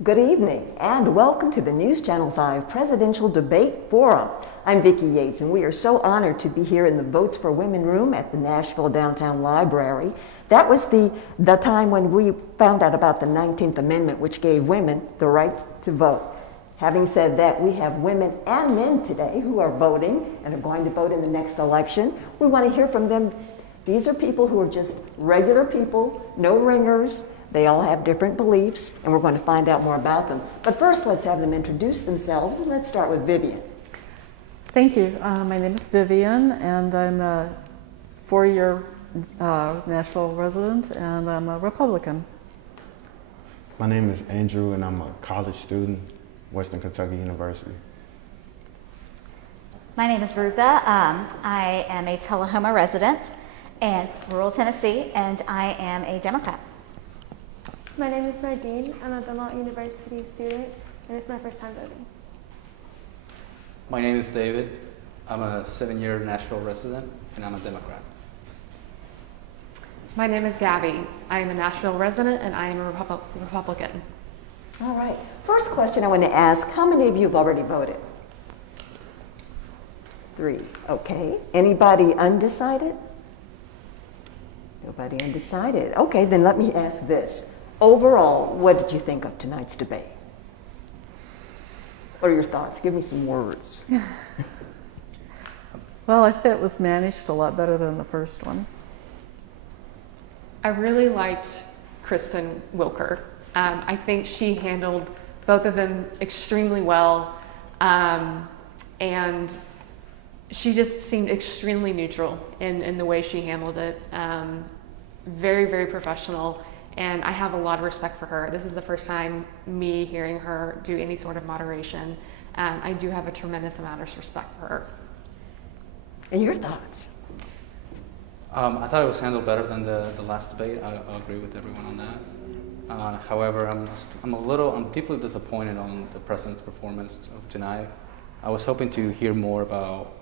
Good evening and welcome to the News Channel 5 Presidential Debate Forum. I'm Vicki Yates and we are so honored to be here in the Votes for Women room at the Nashville Downtown Library. That was the time when we found out about the 19th Amendment, which gave women the right to vote. Having said that, we have women and men today who are voting and are going to vote in the next election. We want to hear from them. These are people who are just regular people, no ringers. They all have different beliefs, and we're going to find out more about them. But first, let's have them introduce themselves, and let's start with Vivian. Thank you. My name is Vivian, and I'm a four-year Nashville resident, and I'm a Republican. My name is Andrew, and I'm a college student, Western Kentucky University. My name is Rupa. I am a Tullahoma resident and rural Tennessee, and I am a Democrat. My name is Nardine. I'm a Belmont University student, and it's my first time voting. My name is David. I'm a 7-year Nashville resident, and I'm a Democrat. My name is Gabby. I am a Nashville resident, and I am a Republican. All right. First question I want to ask, how many of you have already voted? 3. Okay. Anybody undecided? Nobody undecided. Okay, then let me ask this. Overall, what did you think of tonight's debate? What are your thoughts? Give me some words. Well, I think it was managed a lot better than the first one. I really liked Kristen Wilker. I think she handled both of them extremely well, and she just seemed extremely neutral in the way she handled it. Very, very professional. And I have a lot of respect for her. This is the first time me hearing her do any sort of moderation. I do have a tremendous amount of respect for her. And your thoughts? I thought it was handled better than the last debate. I agree with everyone on that. However, I'm deeply disappointed on the president's performance of tonight. I was hoping to hear more about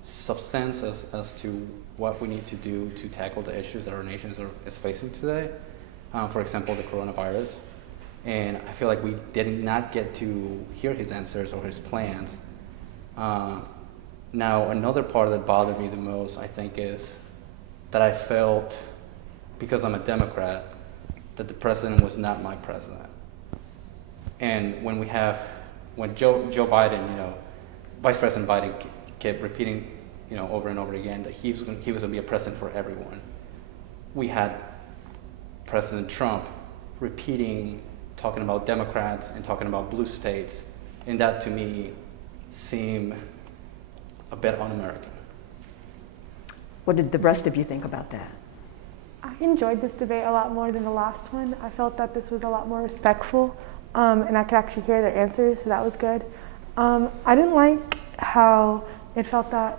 substance as to what we need to do to tackle the issues that our nation is facing today. For example, the coronavirus. And I feel like we did not get to hear his answers or his plans. Now, another part that bothered me the most, I think, is that I felt, because I'm a Democrat, that the president was not my president. And when Joe Biden, Vice President Biden kept repeating, over and over again that he was going to be a president for everyone. We had President Trump talking about Democrats and talking about blue states, and that to me seemed a bit un-American. What did the rest of you think about that? I enjoyed this debate a lot more than the last one. I felt that this was a lot more respectful, and I could actually hear their answers, so that was good. I didn't like how it felt that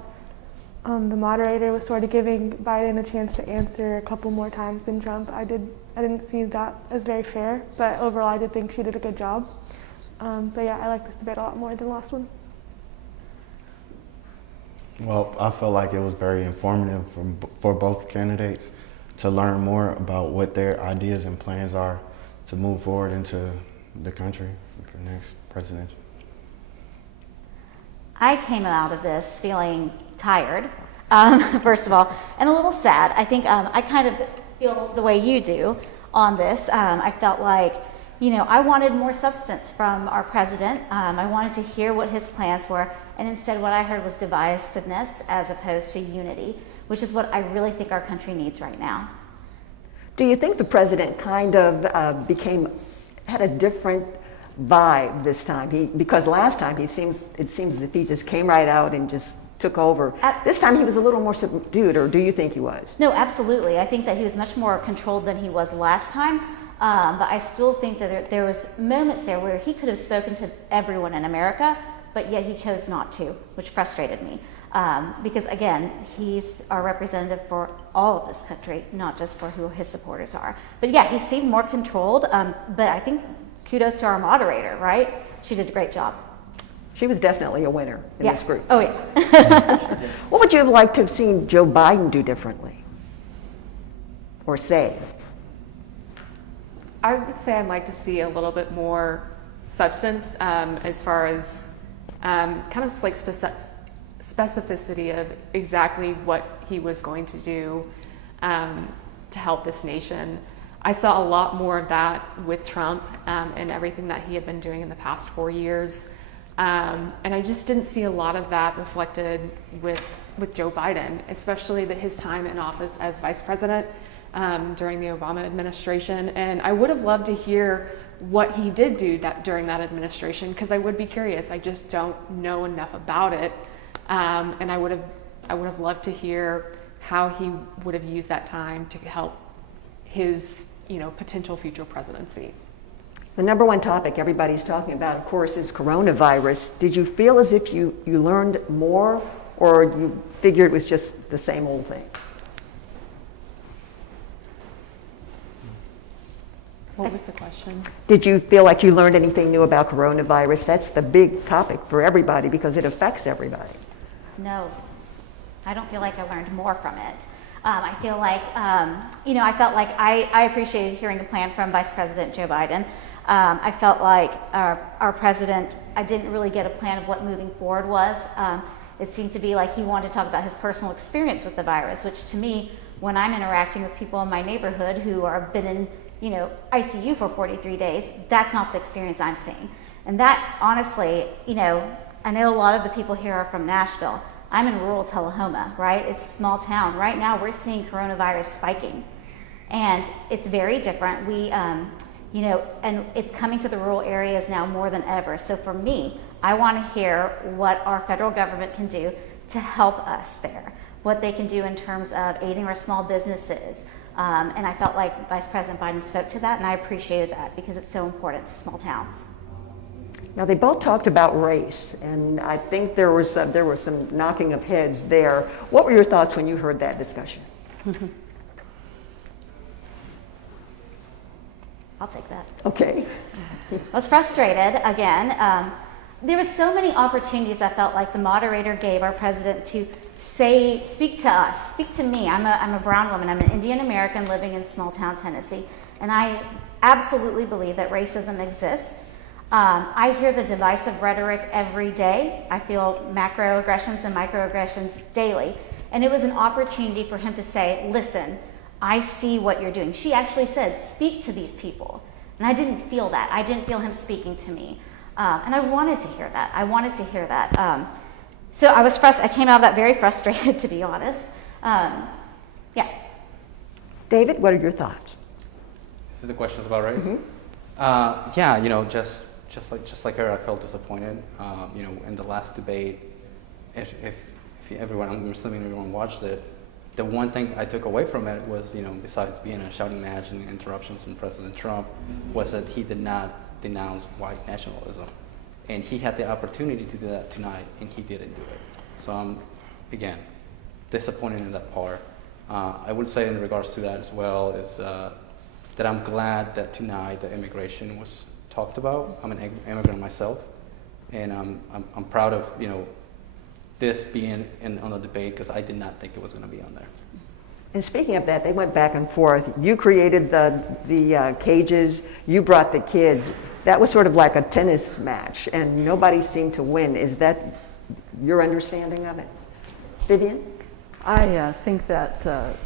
the moderator was sort of giving Biden a chance to answer a couple more times than Trump. I didn't see that as very fair, but overall I did think she did a good job. But yeah, I like this debate a lot more than the last one. Well, I felt like it was very informative for both candidates to learn more about what their ideas and plans are to move forward into the country for the next presidential. I came out of this feeling tired, first of all, and a little sad. I think I kind of feel the way you do on this. I felt like, I wanted more substance from our president. I wanted to hear what his plans were, and instead what I heard was divisiveness as opposed to unity, which is what I really think our country needs right now. Do you think the president kind of had a different vibe this time? Because last time it seems as if he just came right out and just took over. This time he was a little more subdued, or do you think he was? No, absolutely. I think that he was much more controlled than he was last time. But I still think that there was moments there where he could have spoken to everyone in America, but yet he chose not to, which frustrated me. Because again, he's our representative for all of this country, not just for who his supporters are. But yeah, he seemed more controlled, but I think kudos to our moderator, right? She did a great job. She was definitely a winner in this group. Oh, yeah. What would you have liked to have seen Joe Biden do differently or say? I would say I'd like to see a little bit more substance as far as kind of like specificity of exactly what he was going to do to help this nation. I saw a lot more of that with Trump and everything that he had been doing in the past 4 years. And I just didn't see a lot of that reflected with Joe Biden, especially his time in office as vice president during the Obama administration. And I would have loved to hear what he did do during that administration, because I would be curious. I just don't know enough about it. And I would have loved to hear how he would have used that time to help his potential future presidency. The number one topic everybody's talking about, of course, is coronavirus. Did you feel as if you learned more, or you figured it was just the same old thing? What was the question? Did you feel like you learned anything new about coronavirus? That's the big topic for everybody because it affects everybody. No, I don't feel like I learned more from it. I feel like, I felt like I appreciated hearing a plan from Vice President Joe Biden. I felt like our president, I didn't really get a plan of what moving forward was. It seemed to be like he wanted to talk about his personal experience with the virus, which to me, when I'm interacting with people in my neighborhood who are been in, ICU for 43 days, that's not the experience I'm seeing. And that, honestly, I know a lot of the people here are from Nashville. I'm in rural Tullahoma, right? It's a small town. Right now, we're seeing coronavirus spiking. And it's very different. We, and it's coming to the rural areas now more than ever. So for me, I want to hear what our federal government can do to help us there, what they can do in terms of aiding our small businesses. And I felt like Vice President Biden spoke to that, and I appreciated that because it's so important to small towns. Now, they both talked about race, and I think there was some knocking of heads there. What were your thoughts when you heard that discussion? I'll take that. Okay. I was frustrated again. There was so many opportunities I felt like the moderator gave our president to speak to us, speak to me. I'm a brown woman. I'm an Indian American living in small town Tennessee, and I absolutely believe that racism exists. I hear the divisive rhetoric every day. I feel macroaggressions and microaggressions daily. And it was an opportunity for him to say, listen, I see what you're doing. She actually said, speak to these people. And I didn't feel that. I didn't feel him speaking to me. And I wanted to hear that. So I was frustrated. I came out of that very frustrated, to be honest. Yeah. David, what are your thoughts? This is the questions about race? Just like her, I felt disappointed. In the last debate, if everyone, I'm assuming everyone watched it, the one thing I took away from it was, besides being a shouting match and interruptions from President Trump, was that he did not denounce white nationalism. And he had the opportunity to do that tonight, and he didn't do it. So I'm, again, disappointed in that part. I would say in regards to that as well is that I'm glad that tonight the immigration was talked about. I'm an immigrant myself, and I'm proud of this being on the debate because I did not think it was going to be on there. And speaking of that, they went back and forth. You created the cages. You brought the kids. That was sort of like a tennis match, and nobody seemed to win. Is that your understanding of it, Vivian? I think that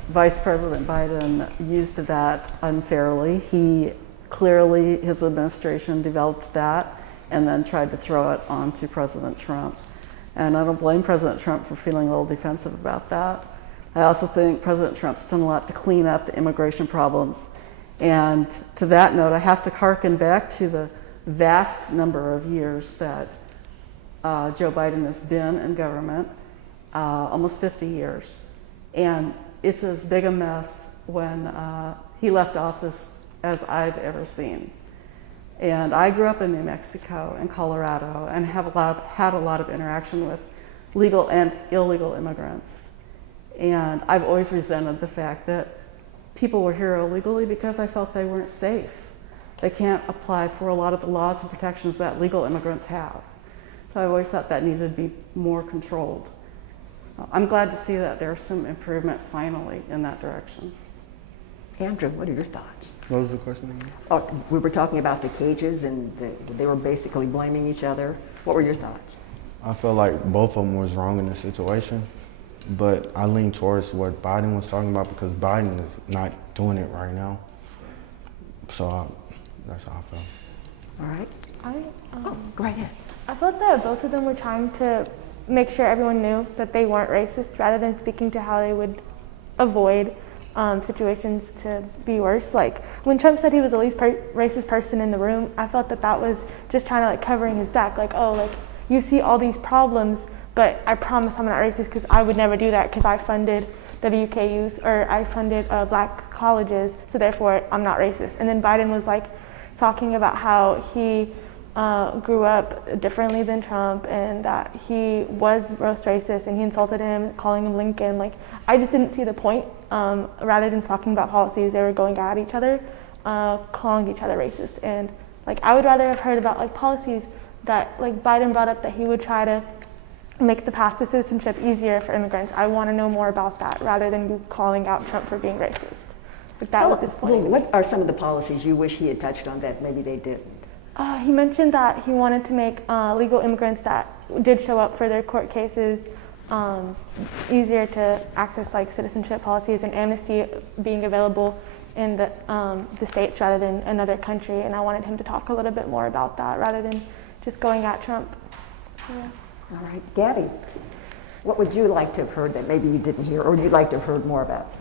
Vice President Biden used that unfairly. Clearly, his administration developed that and then tried to throw it onto President Trump. And I don't blame President Trump for feeling a little defensive about that. I also think President Trump's done a lot to clean up the immigration problems. And to that note, I have to hearken back to the vast number of years that Joe Biden has been in government, almost 50 years. And it's as big a mess when he left office as I've ever seen. And I grew up in New Mexico and Colorado and had a lot of interaction with legal and illegal immigrants. And I've always resented the fact that people were here illegally because I felt they weren't safe. They can't apply for a lot of the laws and protections that legal immigrants have. So I've always thought that needed to be more controlled. I'm glad to see that there's some improvement finally in that direction. Andrew, what are your thoughts? What was the question again? Oh, we were talking about the cages and they were basically blaming each other. What were your thoughts? I feel like both of them was wrong in the situation, but I lean towards what Biden was talking about because Biden is not doing it right now. So that's how I feel. All right. I Go right ahead. I felt that both of them were trying to make sure everyone knew that they weren't racist rather than speaking to how they would avoid situations to be worse. Like when Trump said he was the least racist person in the room, I felt that that was just trying to like covering his back. Like, oh, like you see all these problems, but I promise I'm not racist because I would never do that because I funded WKUs or I funded black colleges, so therefore I'm not racist. And then Biden was like talking about how he grew up differently than Trump and that he was most racist and he insulted him, calling him Lincoln. Like, I just didn't see the point. Rather than talking about policies, they were going at each other, calling each other racist. And like, I would rather have heard about like policies that like Biden brought up that he would try to make the path to citizenship easier for immigrants. I want to know more about that rather than you calling out Trump for being racist. But that was disappointing. Well, what are some of the policies you wish he had touched on that maybe they didn't? He mentioned that he wanted to make legal immigrants that did show up for their court cases easier to access like citizenship policies and amnesty being available in the states rather than another country. And I wanted him to talk a little bit more about that rather than just going at Trump. So, yeah. All right. Gabby, what would you like to have heard that maybe you didn't hear or you'd like to have heard more about?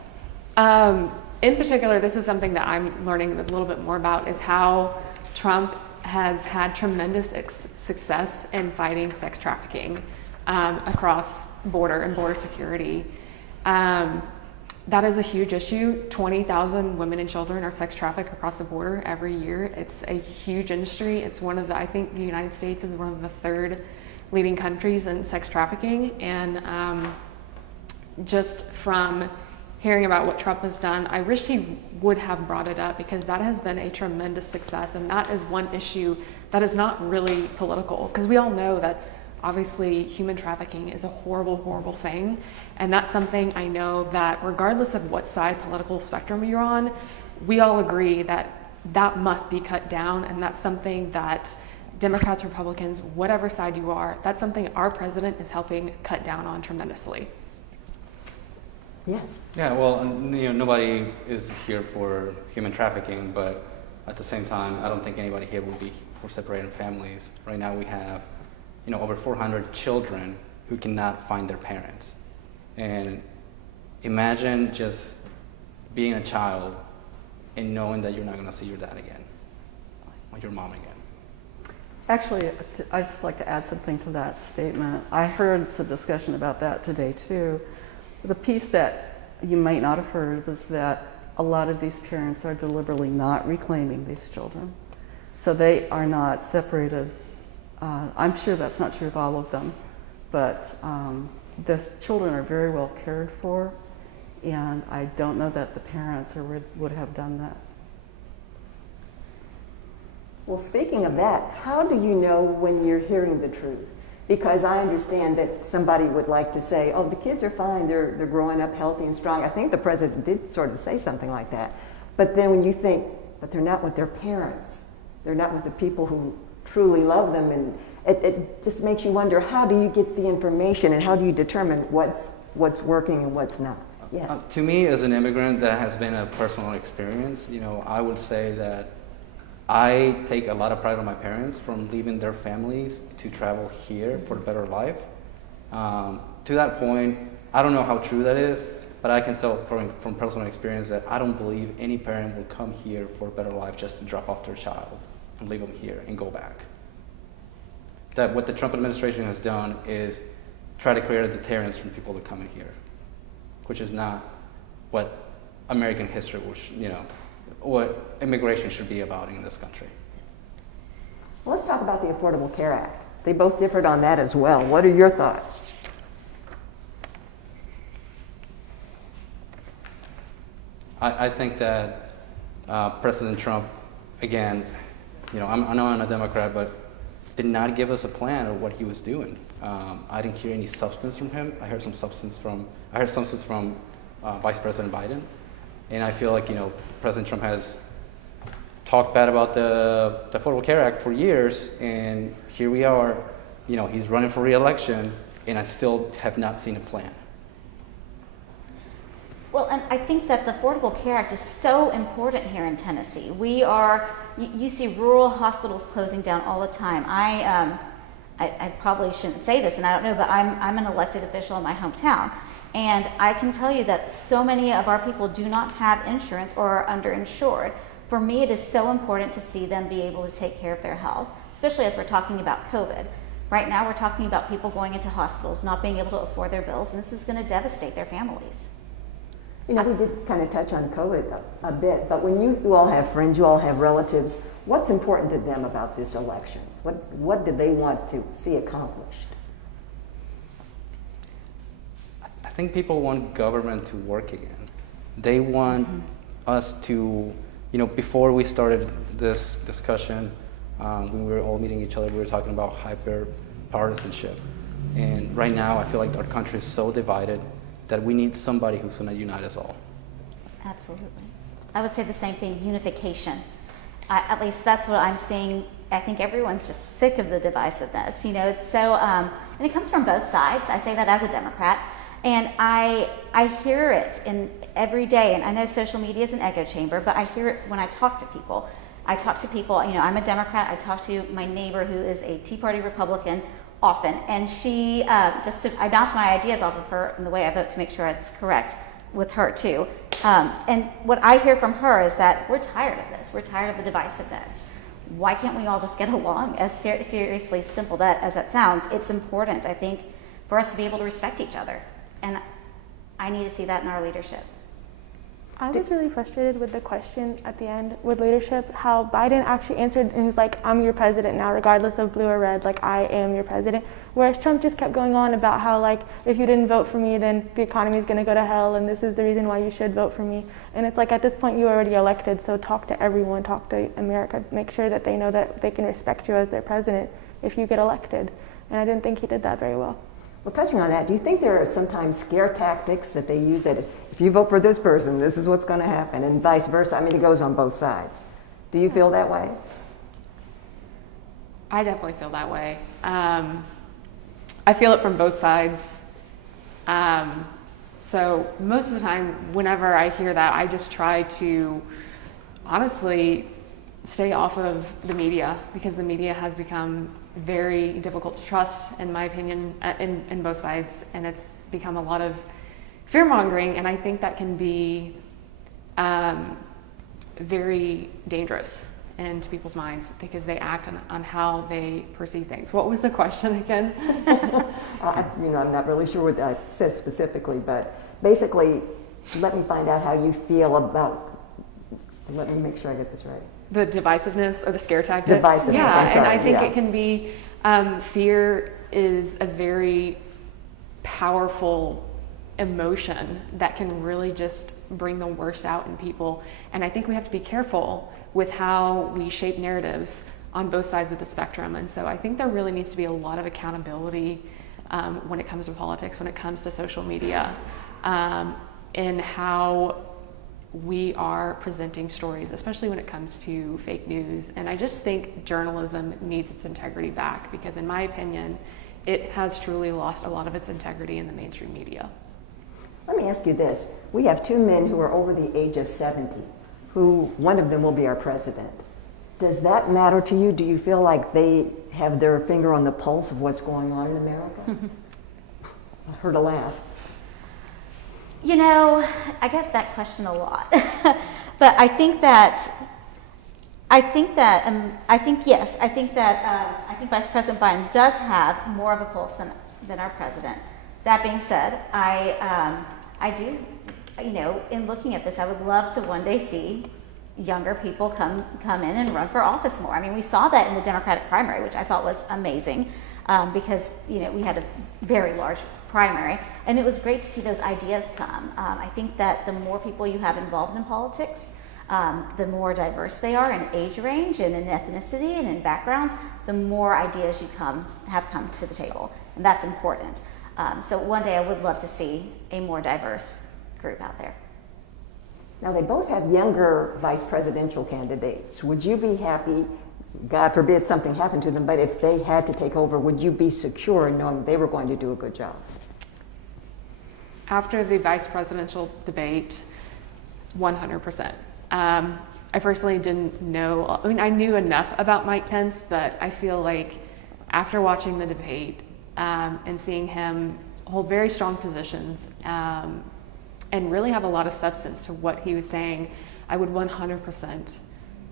In particular, this is something that I'm learning a little bit more about is how Trump has had tremendous success in fighting sex trafficking across border and border security. That is a huge issue. 20,000 women and children are sex trafficked across the border every year. It's a huge industry. It's one of the, I think the United States is one of the third leading countries in sex trafficking. And just from hearing about what Trump has done, I wish he would have brought it up because that has been a tremendous success. And that is one issue that is not really political because we all know that obviously human trafficking is a horrible, horrible thing. And that's something I know that regardless of what side political spectrum you're on, we all agree that that must be cut down. And that's something that Democrats, Republicans, whatever side you are, that's something our president is helping cut down on tremendously. Yes. Yeah, well, nobody is here for human trafficking, but at the same time, I don't think anybody here would be for separating families. Right now we have, over 400 children who cannot find their parents. And imagine just being a child and knowing that you're not going to see your dad again, or your mom again. Actually, I just like to add something to that statement. I heard some discussion about that today too. The piece that you might not have heard was that a lot of these parents are deliberately not reclaiming these children. So they are not separated. I'm sure that's not true of all of them, but the children are very well cared for, and I don't know that the parents would have done that. Well, speaking of that, how do you know when you're hearing the truth? Because I understand that somebody would like to say, oh, the kids are fine, they're growing up healthy and strong. I think the president did sort of say something like that. But then when you think, but they're not with their parents, they're not with the people who truly love them, and it just makes you wonder, how do you get the information and how do you determine what's working and what's not? Yes. To me, as an immigrant, that has been a personal experience. I would say that I take a lot of pride on my parents from leaving their families to travel here for a better life. To that point, I don't know how true that is, but I can tell from personal experience that I don't believe any parent will come here for a better life just to drop off their child and leave them here and go back. That what the Trump administration has done is try to create a deterrence from people to come in here, which is not what American history will, what immigration should be about in this country. Well, let's talk about the Affordable Care Act. They both differed on that as well. What are your thoughts? I think that President Trump, again, I know I'm a Democrat, but did not give us a plan of what he was doing. I didn't hear any substance from him. I heard some substance from Vice President Biden. And I feel like, President Trump has talked bad about the Affordable Care Act for years, and here we are, he's running for re-election, and I still have not seen a plan. Well, and I think that the Affordable Care Act is so important here in Tennessee. You see rural hospitals closing down all the time. I probably shouldn't say this, and I don't know, but I'm an elected official in my hometown. And I can tell you that so many of our people do not have insurance or are underinsured. For me, it is so important to see them be able to take care of their health, especially as we're talking about COVID. Right now, we're talking about people going into hospitals, not being able to afford their bills, and this is going to devastate their families. We did kind of touch on COVID a bit, but when you all have friends, you all have relatives, what's important to them about this election? What do they want to see accomplished? I think people want government to work again. They want us to, before we started this discussion, when we were all meeting each other, we were talking about hyper partisanship. And right now, I feel like our country is so divided that we need somebody who's going to unite us all. Absolutely. I would say the same thing, unification. At least that's what I'm seeing. I think everyone's just sick of the divisiveness. It's so, and it comes from both sides. I say that as a Democrat. And I hear it in every day, and I know social media is an echo chamber, but I hear it when I talk to people. I'm a Democrat. I talk to my neighbor who is a Tea Party Republican often, and she, I bounce my ideas off of her in the way I vote to make sure it's correct with her too. And what I hear from her is that we're tired of this. We're tired of the divisiveness. Why can't we all just get along? As seriously simple as that sounds, it's important, I think, for us to be able to respect each other. And I need to see that in our leadership. I was really frustrated with the question at the end with leadership, how Biden actually answered and he was like, I'm your president now, regardless of blue or red, like I am your president. Whereas Trump just kept going on about how like, if you didn't vote for me, then the economy is going to go to hell and this is the reason why you should vote for me. And it's like, at this point you already elected, so talk to everyone, talk to America, make sure that they know that they can respect you as their president if you get elected. And I didn't think he did that very well. Well, touching on that, do you think there are sometimes scare tactics that they use that if you vote for this person, this is what's going to happen, and vice versa? I mean, it goes on both sides. Do you feel that way? I definitely feel that way. I feel it from both sides. So most of the time, whenever I hear that, I just try to honestly stay off of the media, because the media has become very difficult to trust, in my opinion, in both sides, and it's become a lot of fear-mongering, and I think that can be very dangerous into people's minds because they act on how they perceive things. What was the question again? I'm not really sure what that says specifically, but basically, let me find out how you feel about, let me make sure I get this right. The divisiveness or the scare tactics? Divisiveness, yeah, I'm sorry, and I think yeah. it can be, fear is a very powerful emotion that can really just bring the worst out in people. And I think we have to be careful with how we shape narratives on both sides of the spectrum. And so I think there really needs to be a lot of accountability when it comes to politics, when it comes to social media, in how we are presenting stories, especially when it comes to fake news. And I just think journalism needs its integrity back because, in my opinion, it has truly lost a lot of its integrity in the mainstream media. Let me ask you this. We have two men who are over the age of 70, who one of them will be our president. Does that matter to you? Do you feel like they have their finger on the pulse of what's going on in America? I heard a laugh. I get that question a lot, but I think Vice President Biden does have more of a pulse than our president. That being said, I do, in looking at this, I would love to one day see younger people come in and run for office more. I mean, we saw that in the Democratic primary, which I thought was amazing, because we had a very large primary, and it was great to see those ideas come. I think that the more people you have involved in politics, the more diverse they are in age range and in ethnicity and in backgrounds, the more ideas you have come to the table, and that's important. So one day I would love to see a more diverse group out there. Now, they both have younger vice presidential candidates. Would you be happy, God forbid something happened to them, but if they had to take over, would you be secure in knowing they were going to do a good job? After the vice presidential debate, 100%. I personally didn't know, I mean, I knew enough about Mike Pence, but I feel like after watching the debate and seeing him hold very strong positions and really have a lot of substance to what he was saying, I would 100%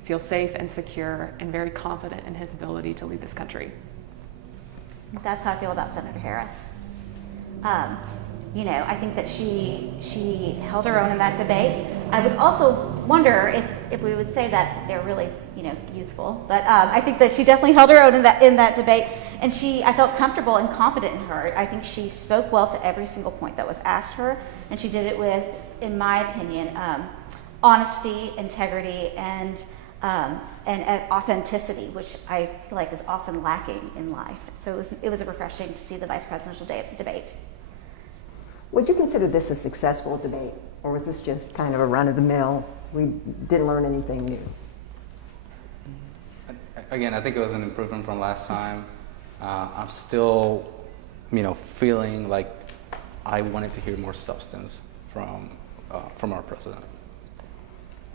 feel safe and secure and very confident in his ability to lead this country. That's how I feel about Senator Harris. You know, I think that she held her own in that debate. I would also wonder if we would say that they're really, you know, youthful, but I think that she definitely held her own in that debate, and I felt comfortable and confident in her. I think she spoke well to every single point that was asked her, and she did it with, in my opinion, honesty, integrity, and authenticity, which I feel like is often lacking in life. So it was refreshing to see the vice presidential debate. Would you consider this a successful debate, or was this just kind of a run-of-the-mill, we didn't learn anything new? Again, I think it was an improvement from last time. I'm still, you know, feeling like I wanted to hear more substance from our president.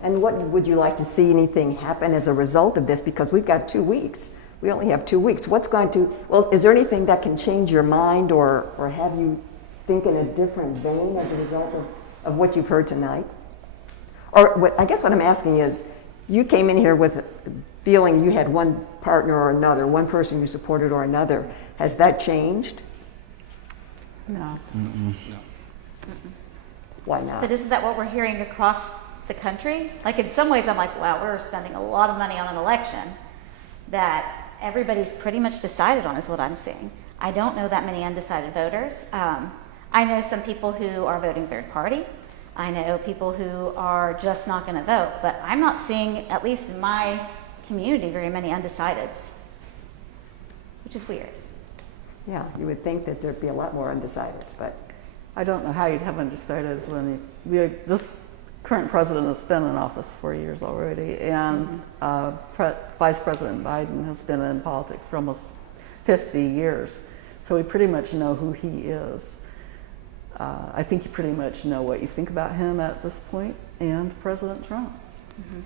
And what would you like to see anything happen as a result of this? Because we've got 2 weeks. We only have 2 weeks. Is there anything that can change your mind or have you think in a different vein as a result of what you've heard tonight? Or I guess what I'm asking is, you came in here with feeling you had one partner or another, one person you supported or another. Has that changed? No. No. Why not? But isn't that what we're hearing across the country? Like, in some ways I'm like, wow, we're spending a lot of money on an election that everybody's pretty much decided on, is what I'm seeing. I don't know that many undecided voters. I know some people who are voting third party. I know people who are just not going to vote, but I'm not seeing, at least in my community, very many undecideds, which is weird. Yeah, you would think that there'd be a lot more undecideds, but I don't know how you'd have undecideds when this current president has been in office 4 years already, and Vice President Biden has been in politics for almost 50 years. So we pretty much know who he is. I think you pretty much know what you think about him at this point, and President Trump. Mm-hmm.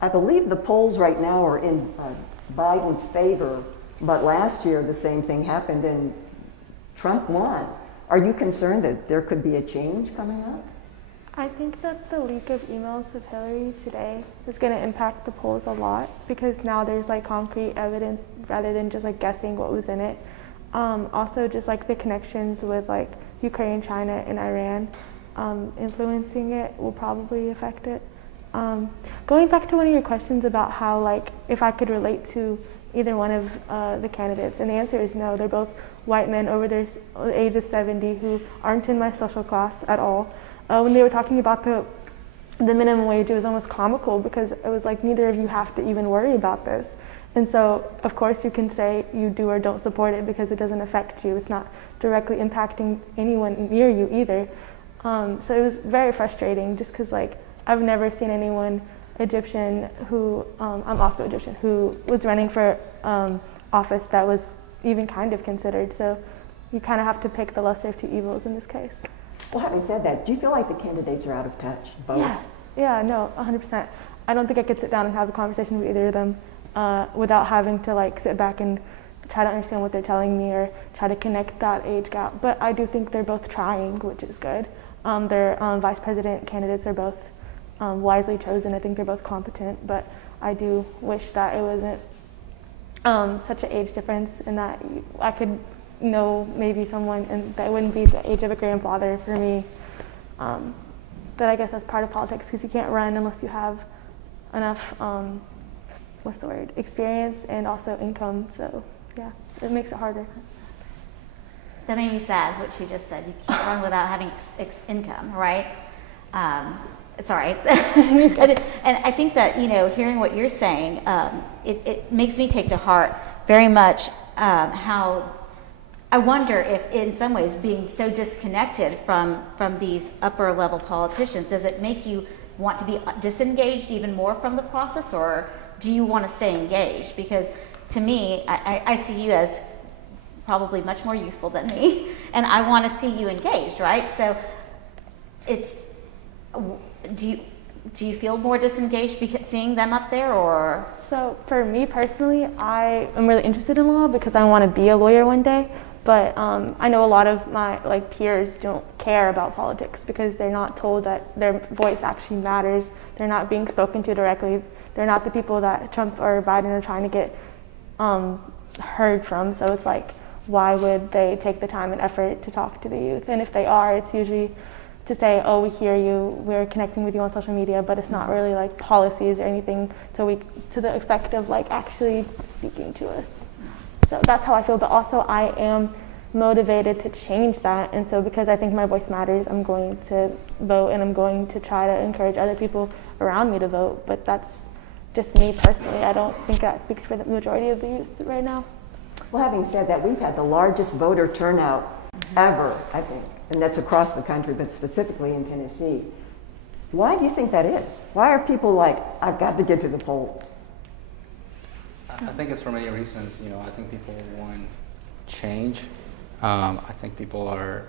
I believe the polls right now are in Biden's favor, but last year the same thing happened and Trump won. Are you concerned that there could be a change coming up? I think that the leak of emails of Hillary today is going to impact the polls a lot, because now there's like concrete evidence rather than just like guessing what was in it. Also, just like the connections with like Ukraine, China, and Iran influencing it will probably affect it. Going back to one of your questions about how, like, if I could relate to either one of the candidates, and the answer is no. They're both white men over the age of 70 who aren't in my social class at all. When they were talking about the minimum wage, it was almost comical, because it was like, neither of you have to even worry about this. And so, of course, you can say you do or don't support it because it doesn't affect you. It's not directly impacting anyone near you either. So it was very frustrating, just because, like, I've never seen anyone Egyptian who, I'm also Egyptian, who was running for office that was even kind of considered. So you kind of have to pick the lesser of two evils in this case. Well, having said that, do you feel like the candidates are out of touch, both? Yeah, no, 100%. I don't think I could sit down and have a conversation with either of them without having to like sit back and try to understand what they're telling me or try to connect that age gap. But I do think they're both trying, which is good. Their vice president candidates are both wisely chosen. I think they're both competent, but I do wish that it wasn't such an age difference, and that I could know maybe someone and that wouldn't be the age of a grandfather for me. But I guess that's part of politics, because you can't run unless you have enough experience and also income. So yeah, it makes it harder. That made me sad, what she just said. You can't run without having income, right? It's all right. And I think that, you know, hearing what you're saying, it makes me take to heart very much how I wonder if, in some ways, being so disconnected from these upper level politicians, does it make you want to be disengaged even more from the process, or do you want to stay engaged? Because to me, I see you as probably much more youthful than me, and I want to see you engaged, right? So, do you feel more disengaged because seeing them up there, or? So for me personally, I am really interested in law because I want to be a lawyer one day. But I know a lot of my peers don't care about politics because they're not told that their voice actually matters. They're not being spoken to directly. They're not the people that Trump or Biden are trying to get heard from. So it's like, why would they take the time and effort to talk to the youth? And if they are, it's usually to say, oh, we hear you, we're connecting with you on social media, but it's not really like policies or anything to the effect of like actually speaking to us. So that's how I feel, but also I am motivated to change that, and so because I think my voice matters, I'm going to vote, and I'm going to try to encourage other people around me to vote, but that's just me personally. I don't think that speaks for the majority of the youth right now. Well, having said that, we've had the largest voter turnout ever, I think, and that's across the country, but specifically in Tennessee. Why do you think that is? Why are people like, I've got to get to the polls? I think it's for many reasons. I think people want change. I think people are,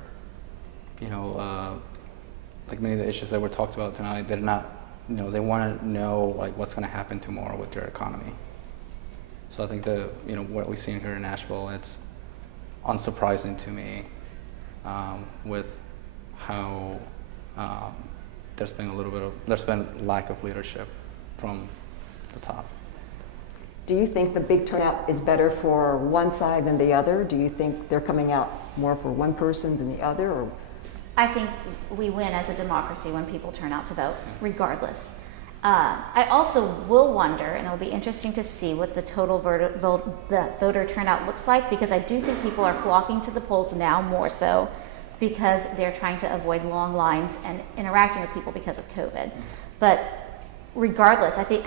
like many of the issues that were talked about tonight, they're not, they want to know like what's going to happen tomorrow with their economy. So I think what we've seen here in Nashville, it's unsurprising to me with how there's been lack of leadership from the top. Do you think the big turnout is better for one side than the other? Do you think they're coming out more for one person than the other? Or? I think we win as a democracy when people turn out to vote, regardless. I also will wonder, and it'll be interesting to see what the total voter turnout looks like, because I do think people are flocking to the polls now more so because they're trying to avoid long lines and interacting with people because of COVID. But regardless, I think,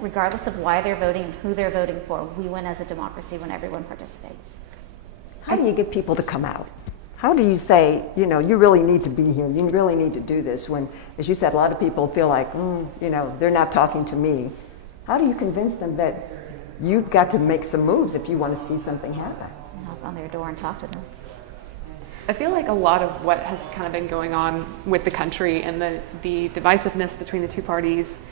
regardless of why they're voting and who they're voting for, we win as a democracy when everyone participates. How do you get people to come out? How do you say, you really need to be here, you really need to do this, when, as you said, a lot of people feel like, they're not talking to me. How do you convince them that you've got to make some moves if you want to see something happen? Knock on their door and talk to them. I feel like a lot of what has kind of been going on with the country and the divisiveness between the two parties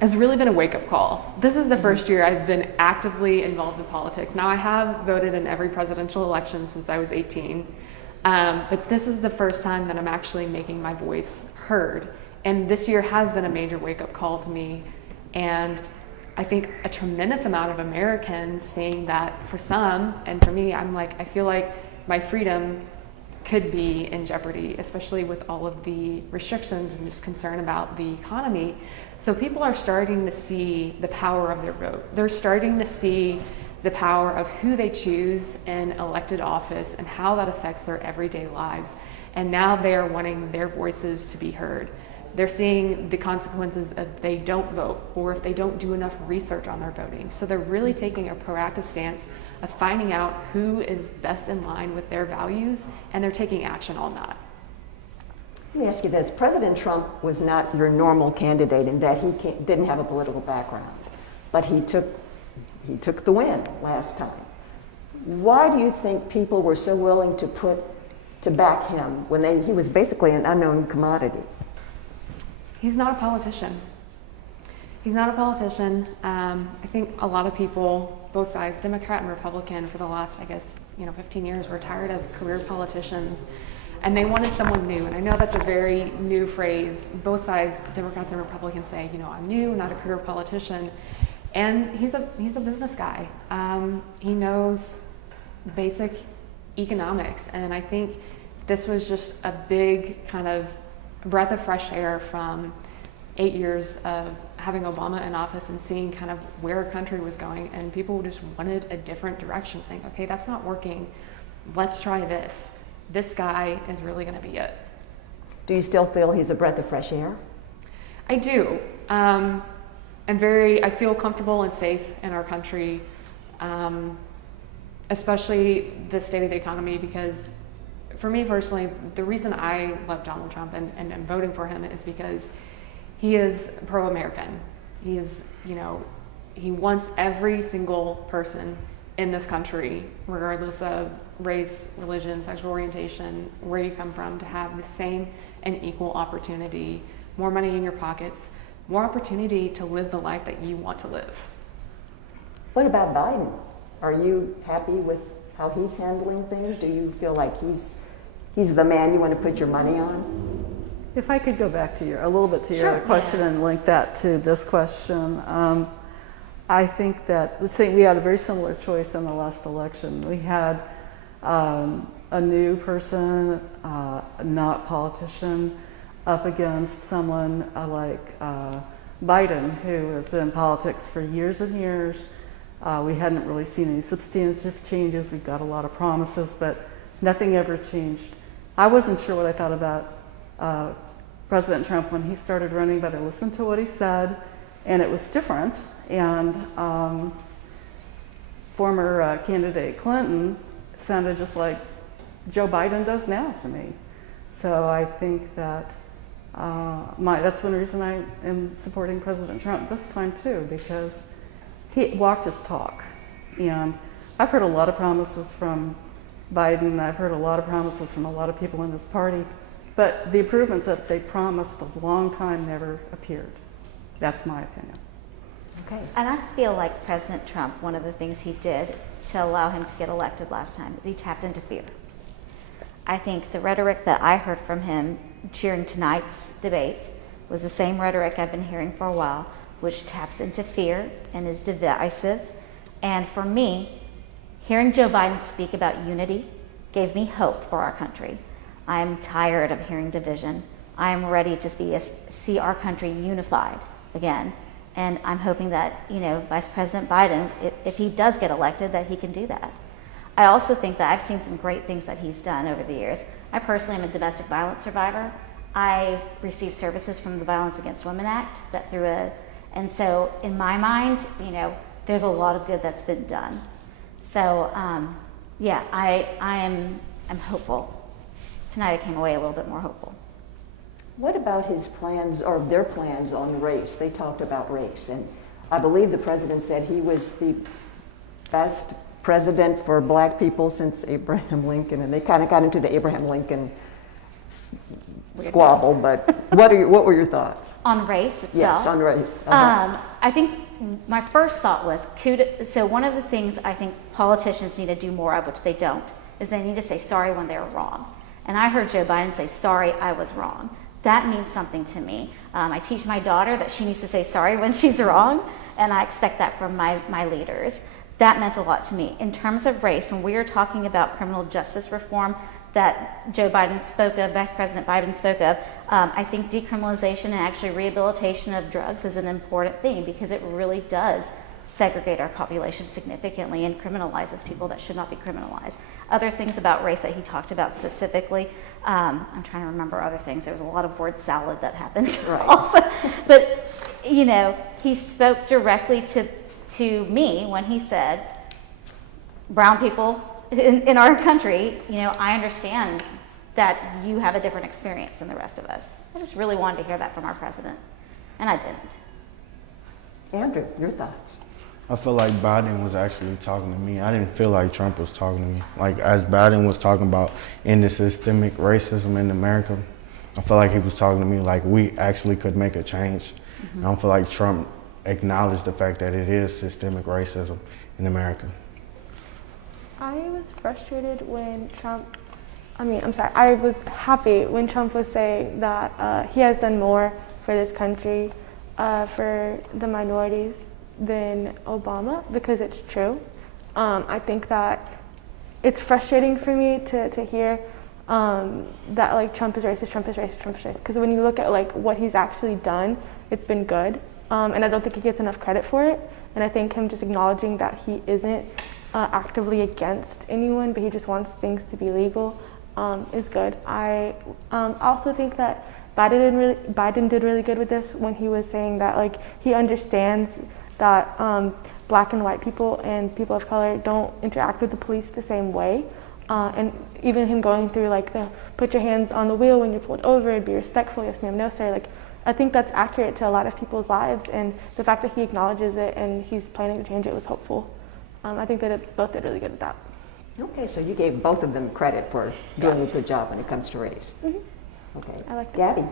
has really been a wake-up call. This is the first year I've been actively involved in politics. Now, I have voted in every presidential election since I was 18, but this is the first time that I'm actually making my voice heard. And this year has been a major wake-up call to me. And I think a tremendous amount of Americans seeing that for some, and for me, I feel like my freedom could be in jeopardy, especially with all of the restrictions and just concern about the economy. So people are starting to see the power of their vote. They're starting to see the power of who they choose in elected office and how that affects their everyday lives. And now they are wanting their voices to be heard. They're seeing the consequences if they don't vote or if they don't do enough research on their voting. So they're really taking a proactive stance of finding out who is best in line with their values, and they're taking action on that. Let me ask you this. President Trump was not your normal candidate in that he didn't have a political background, but he took the win last time. Why do you think people were so willing to back him when he was basically an unknown commodity? He's not a politician. He's not a politician. I think a lot of people, both sides, Democrat and Republican, for the last, 15 years, were tired of career politicians, and they wanted someone new. And I know that's a very new phrase. Both sides, Democrats and Republicans, say, I'm new, not a career politician. And he's a business guy. He knows basic economics, and I think this was just a big kind of breath of fresh air from 8 years of having Obama in office and seeing kind of where our country was going, and people just wanted a different direction, saying, okay, that's not working, let's try this. This guy is really going to be it. Do you still feel he's a breath of fresh air? I do. I feel comfortable and safe in our country, especially the state of the economy, because for me personally, the reason I love Donald Trump and am voting for him is because he is pro-American. He is, you know, he wants every single person in this country, regardless of race, religion, sexual orientation, where you come from, to have the same and equal opportunity, more money in your pockets, more opportunity to live the life that you want to live. What about Biden? Are you happy with how he's handling things? Do you feel like he's the man you want to put your money on? If I could go back to a little bit to your Sure. other question and link that to this question, I think that we had a very similar choice in the last election. We had a new person, not politician, up against someone like Biden, who was in politics for years and years. We hadn't really seen any substantive changes. We got a lot of promises, but nothing ever changed. I wasn't sure what I thought about President Trump when he started running, but I listened to what he said, and it was different. And former candidate Clinton sounded just like Joe Biden does now to me. So I think that that's one reason I am supporting President Trump this time too, because he walked his talk. And I've heard a lot of promises from Biden. I've heard a lot of promises from a lot of people in his party, but the improvements that they promised a long time never appeared. That's my opinion. Okay. And I feel like President Trump, one of the things he did to allow him to get elected last time is he tapped into fear. I think the rhetoric that I heard from him during tonight's debate was the same rhetoric I've been hearing for a while, which taps into fear and is divisive. And for me, hearing Joe Biden speak about unity gave me hope for our country. I'm tired of hearing division. I'm ready to see our country unified again. And I'm hoping that, Vice President Biden, if he does get elected, that he can do that. I also think that I've seen some great things that he's done over the years. I personally am a domestic violence survivor. I received services from the Violence Against Women Act and so in my mind, there's a lot of good that's been done. So I'm hopeful. Tonight I came away a little bit more hopeful. What about his plans, or their plans on race? They talked about race, and I believe the president said he was the best president for black people since Abraham Lincoln, and they kind of got into the Abraham Lincoln squabble, but what were your thoughts? On race itself? Yes, on race. Uh-huh. I think my first thought was, so one of the things I think politicians need to do more of, which they don't, is they need to say sorry when they're wrong. And I heard Joe Biden say, sorry, I was wrong. That means something to me. I teach my daughter that she needs to say sorry when she's wrong, and I expect that from my leaders. That meant a lot to me. In terms of race, when we are talking about criminal justice reform that Joe Biden spoke of, Vice President Biden spoke of, I think decriminalization and actually rehabilitation of drugs is an important thing because it really does segregate our population significantly and criminalizes people that should not be criminalized. Other things about race that he talked about specifically, I'm trying to remember other things. There was a lot of word salad that happened also. But, he spoke directly to me when he said, brown people in our country, I understand that you have a different experience than the rest of us. I just really wanted to hear that from our president, and I didn't. Andrew, your thoughts? I feel like Biden was actually talking to me. I didn't feel like Trump was talking to me. Like, as Biden was talking about ending systemic racism in America, I feel like he was talking to me like we actually could make a change. Mm-hmm. I don't feel like Trump acknowledged the fact that it is systemic racism in America. I was frustrated when I was happy when Trump was saying that he has done more for this country, for the minorities than Obama, because it's true. I think that it's frustrating for me to hear that like Trump is racist, because when you look at like what he's actually done, it's been good, and I don't think he gets enough credit for it. And I think him just acknowledging that he isn't actively against anyone, but he just wants things to be legal, is good. I also think that Biden did really good with this when he was saying that like he understands that black and white people and people of color don't interact with the police the same way. And even him going through like the put your hands on the wheel when you're pulled over, be respectful, yes ma'am, no sir, like I think that's accurate to a lot of people's lives, and the fact that he acknowledges it and he's planning to change it was hopeful. I think they both did really good at that. Okay, so you gave both of them credit for doing a good job when it comes to race. Okay, I like that. Gabby.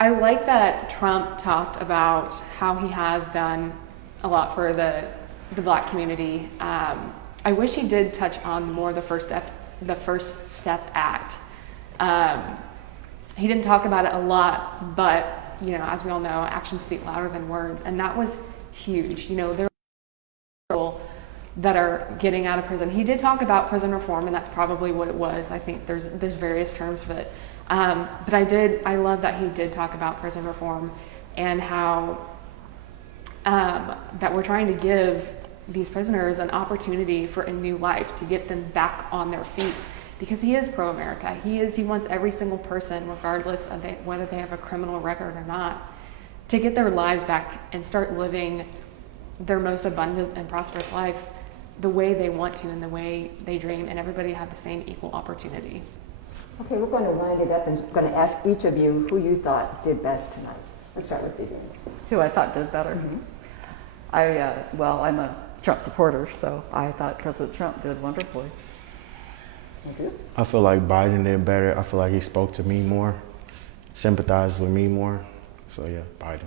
I like that Trump talked about how he has done a lot for the black community. I wish he did touch on more the First Step Act. He didn't talk about it a lot, but you know, as we all know, actions speak louder than words, and that was huge. You know, there are people that are getting out of prison. He did talk about prison reform, and that's probably what it was. I think there's various terms for it, but I love that he did talk about prison reform and how that we're trying to give these prisoners an opportunity for a new life, to get them back on their feet. Because he is pro-America. He wants every single person, regardless of whether they have a criminal record or not, to get their lives back and start living their most abundant and prosperous life the way they want to and the way they dream, and everybody have the same equal opportunity. Okay, we're going to wind it up and going to ask each of you who you thought did best tonight. Let's start with Vivian. Who I thought did better. I'm a Trump supporter, so I thought President Trump did wonderfully. I feel like Biden did better. I feel like he spoke to me more, sympathized with me more. So yeah, Biden.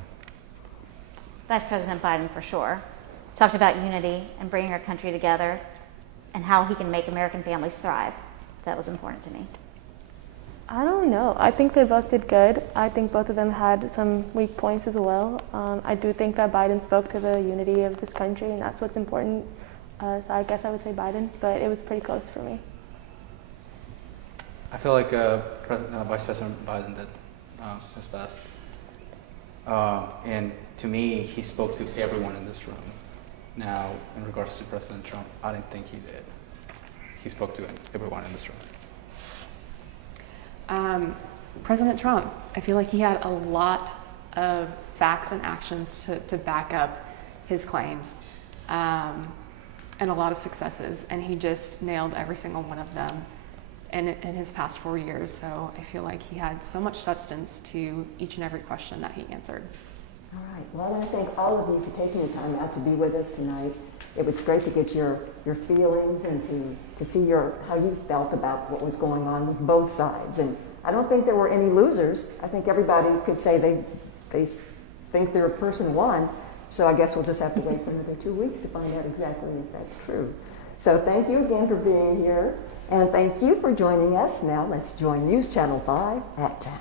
Vice President Biden, for sure, talked about unity and bringing our country together and how he can make American families thrive. That was important to me. I don't know. I think they both did good. I think both of them had some weak points as well. I do think that Biden spoke to the unity of this country, and that's what's important. So I guess I would say Biden, but it was pretty close for me. I feel like Vice President Biden did his best. And to me, he spoke to everyone in this room. Now, in regards to President Trump, I didn't think he did. He spoke to everyone in this room. President Trump, I feel like he had a lot of facts and actions to back up his claims, and a lot of successes, and he just nailed every single one of them in his past 4 years. So I feel like he had so much substance to each and every question that he answered. All right. Well, I want to thank all of you for taking the time out to be with us tonight. It was great to get your feelings and to see how you felt about what was going on with both sides. And I don't think there were any losers. I think everybody could say they think their person won. So I guess we'll just have to wait for another 2 weeks to find out exactly if that's true. So thank you again for being here. And thank you for joining us. Now let's join News Channel 5 at 10.